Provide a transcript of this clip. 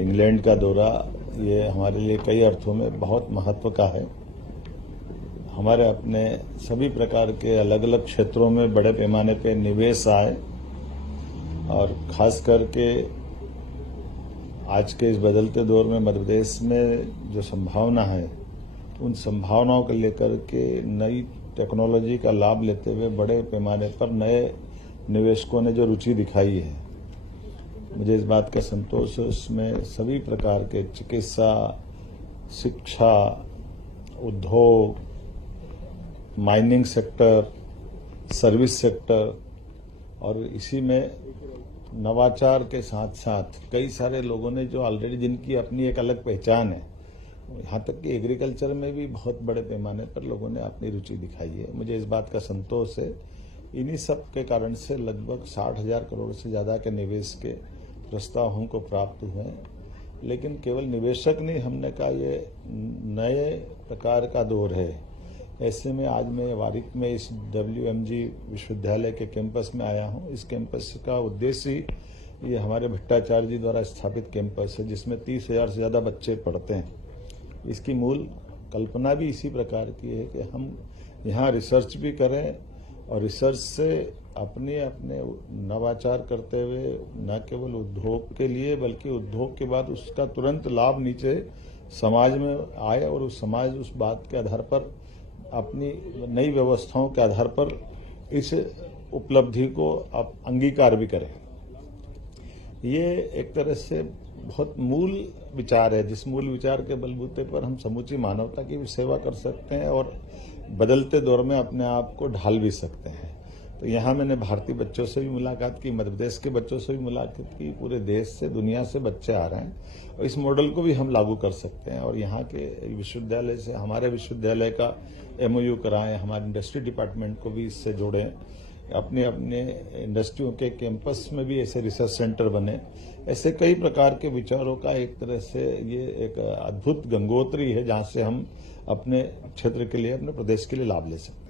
England का दौरा ये हमारे लिए कई अर्थों में बहुत महत्व का है। हमारे अपने सभी प्रकार के अलग अलग क्षेत्रों में बड़े पैमाने पे निवेश आए और खास करके आज के इस बदलते दौर में मध्य प्रदेश में जो संभावना है उन संभावनाओं को लेकर के नई टेक्नोलॉजी का लाभ लेते हुए बड़े पैमाने पर नए निवेशकों ने जो रुचि दिखाई है, मुझे इस बात का संतोष है। उसमें सभी प्रकार के चिकित्सा, शिक्षा, उद्योग, माइनिंग सेक्टर, सर्विस सेक्टर और इसी में नवाचार के साथ साथ कई सारे लोगों ने जो ऑलरेडी जिनकी अपनी एक अलग पहचान है, यहाँ तक कि एग्रीकल्चर में भी बहुत बड़े पैमाने पर लोगों ने अपनी रुचि दिखाई है। मुझे इस बात का संतोष है। इन्हीं सब के कारण से लगभग 60,000 करोड़ से ज्यादा के निवेश के प्रस्ताव हमको प्राप्त हुए हैं। लेकिन केवल निवेशक नहीं, हमने कहा ये नए प्रकार का दौर है। ऐसे में आज मैं वारिक में इस WMG विश्वविद्यालय के कैंपस में आया हूं। इस कैंपस का उद्देश्य ही ये हमारे भट्टाचार्य जी द्वारा स्थापित कैंपस है, जिसमें 30,000 से ज्यादा बच्चे पढ़ते हैं। इसकी मूल कल्पना भी इसी प्रकार की है कि हम यहाँ रिसर्च भी करें और रिसर्च से अपने नवाचार करते हुए न केवल उद्योग के लिए बल्कि उद्योग के बाद उसका तुरंत लाभ नीचे समाज में आए और उस समाज उस बात के आधार पर अपनी नई व्यवस्थाओं के आधार पर इस उपलब्धि को आप अंगीकार भी करें। ये एक तरह से बहुत मूल विचार है, जिस मूल विचार के बलबूते पर हम समूची मानवता की भी सेवा कर सकते हैं और बदलते दौर में अपने आप को ढाल भी सकते हैं। तो यहाँ मैंने भारतीय बच्चों से भी मुलाकात की, मध्य प्रदेश के बच्चों से भी मुलाकात की, पूरे देश से, दुनिया से बच्चे आ रहे हैं और इस मॉडल को भी हम लागू कर सकते हैं और यहाँ के विश्वविद्यालय से हमारे विश्वविद्यालय का MOU कराएं, हमारे इंडस्ट्री डिपार्टमेंट को भी इससे जोड़ें, अपने अपने इंडस्ट्रियों के कैंपस में भी ऐसे रिसर्च सेंटर बने। ऐसे कई प्रकार के विचारों का एक तरह से ये एक अद्भुत गंगोत्री है जहाँ से हम अपने क्षेत्र के लिए, अपने प्रदेश के लिए लाभ ले सकते हैं।